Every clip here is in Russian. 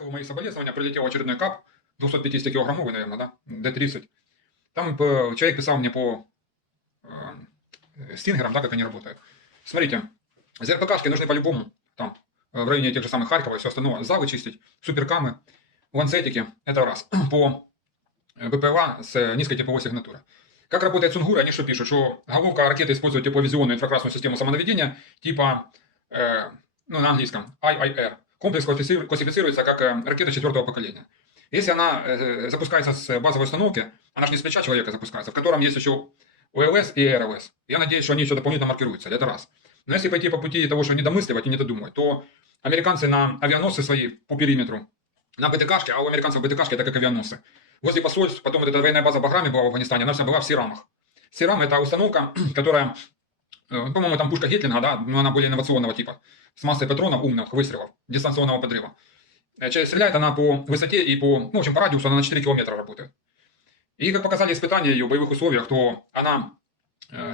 Харькову мои соболезнования, прилетел очередной кап, 250-килограммовый, наверное, да, Д-30. Там э, человек писал мне по э, стингерам, да, как они работают. Смотрите, ЗРПКшки нужны по-любому, там, в районе тех же самых Харькова и все остальное, залы чистить, суперкамы, ланцетики, это раз, по БПЛА с низкой тепловой сигнатурой. Как работает Сунгур, они что пишут, что головка ракеты использует тепловизионную инфракрасную систему самонаведения типа, э, ну, на английском, IIR. Комплекс классифицируется как э, ракета четвертого поколения. Если она э, запускается с базовой установки, она же не с плеча человека запускается, в котором есть еще ОЛС и РЛС. Я надеюсь, что они еще дополнительно маркируются, это раз. Но если пойти по пути того, что не домысливать и не додумывать, то американцы на авианосцы свои по периметру, на БТКшке, а у американцев БТКшки это как авианосцы, возле посольств, потом вот эта военная база Баграми была в Афганистане, она вся была в Сирамах. Сирам это установка, которая, э, по-моему, там пушка Гетлинга, да, но она более инновационного типа, с массой патронов умных выстрелов, дистанционного подрыва. Стреляет она по высоте и по, ну, в общем, по радиусу она на 4 километра работает. И как показали испытания ее в боевых условиях, то она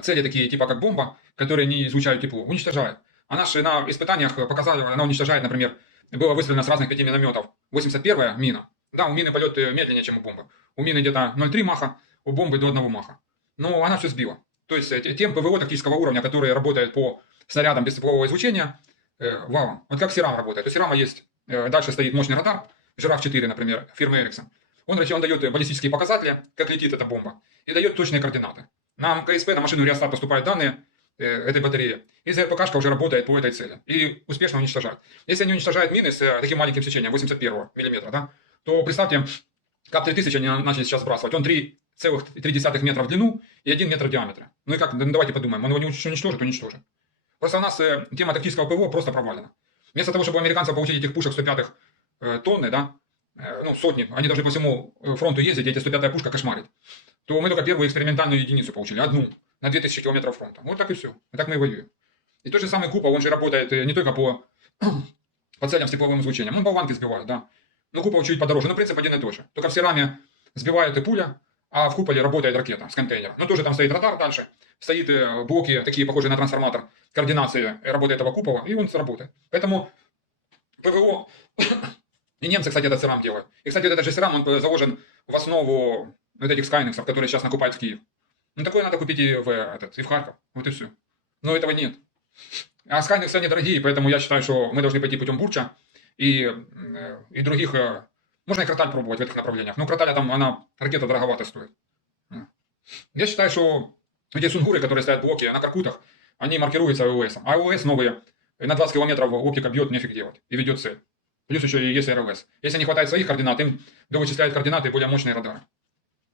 цели такие, типа как бомба, которые не излучают тепло, уничтожает. Она же на испытаниях показала, она уничтожает, например, было выстрелено с разных пяти минометов. 81-я мина. Да, у мины полет медленнее, чем у бомбы. У мины где-то 0,3 маха, у бомбы до 1 маха. Но она все сбила. То есть э, тем ПВО тактического уровня, которые работают по снарядам без теплового излучения, э, валом. Вот как Сирам работает. У Сирама есть, э, дальше стоит мощный радар, Жираф 4, например, фирмы Ericsson. Он, он дает баллистические показатели, как летит эта бомба, и дает точные координаты. На КСП, на машину Реостат поступают данные этой батареи, и ЗРПКшка уже работает по этой цели, и успешно уничтожает. Если они уничтожают мины с таким маленьким сечением, 81 мм, да, то представьте, КАП-3000 они начали сейчас сбрасывать, он 3,3 метра в длину и 1 метр в диаметре. Ну и как, ну давайте подумаем, он его не уничтожит, уничтожит. Просто у нас э, тема тактического ПВО просто провалена. Вместо того, чтобы у американцев получить этих пушек 105 э, тонны, да, э, ну, сотни, они должны по всему э, фронту ездить, эти 105 пушка кошмарит, то мы только первую экспериментальную единицу получили, одну, на 2000 километров фронта. Вот так и все. И так мы и воюем. И тот же самый Купол, он же работает э, не только по, по целям с тепловым излучением, он болванки сбивает, да. Ну, Купол чуть подороже, но принцип один и тот же. Только в Сираме сбивают и пуля, а в куполе работает ракета с контейнера. Ну, тоже там стоит радар дальше, стоит э, блоки, такие похожие на трансформатор, координации работы этого купола, и он сработает. Поэтому ПВО, и немцы, кстати, этот СРАМ делают. И, кстати, этот же СРАМ, он заложен в основу вот этих скайнексов, которые сейчас накупают в Киев. Ну, такое надо купить и в, этот, и в Харьков. Вот и все. Но этого нет. А скайнексы, они дорогие, поэтому я считаю, что мы должны пойти путем Бурча и, э, и других э, можно и кроталь пробовать в этих направлениях. Но кроталя там, она, ракета дороговато стоит. Я считаю, что эти сунгуры, которые стоят блоки на Каркутах, они маркируются АОС. А АОС новые, и на 20 километров оптика бьет, нефиг делать. И ведет цель. Плюс еще и есть РЛС. Если не хватает своих координат, им довычисляют координаты более мощные радары.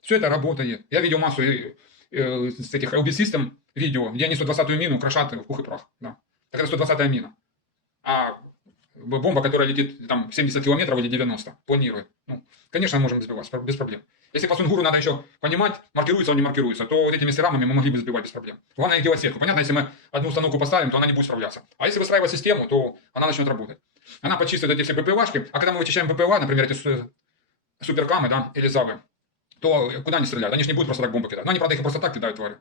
Все это работает. Я видел массу э, э, с этих LB System видео, где они 120-ю мину крошат в пух и прах. Да. Так это 120-я мина. А бомба, которая летит там 70 километров или 90, планирует. Ну, конечно, мы можем сбивать без проблем. Если по Сунгуру надо еще понимать, маркируется он, не маркируется, то вот этими сирамами мы могли бы сбивать без проблем. Главное их делать сетку. Понятно, если мы одну установку поставим, то она не будет справляться. А если выстраивать систему, то она начнет работать. Она почистит эти все ППЛАшки, а когда мы вычищаем ППЛА, например, эти суперкамы, да, или ЗАВы, то куда они стреляют? Они же не будут просто так бомбы кидать. Но они, правда, их просто так кидают, твари.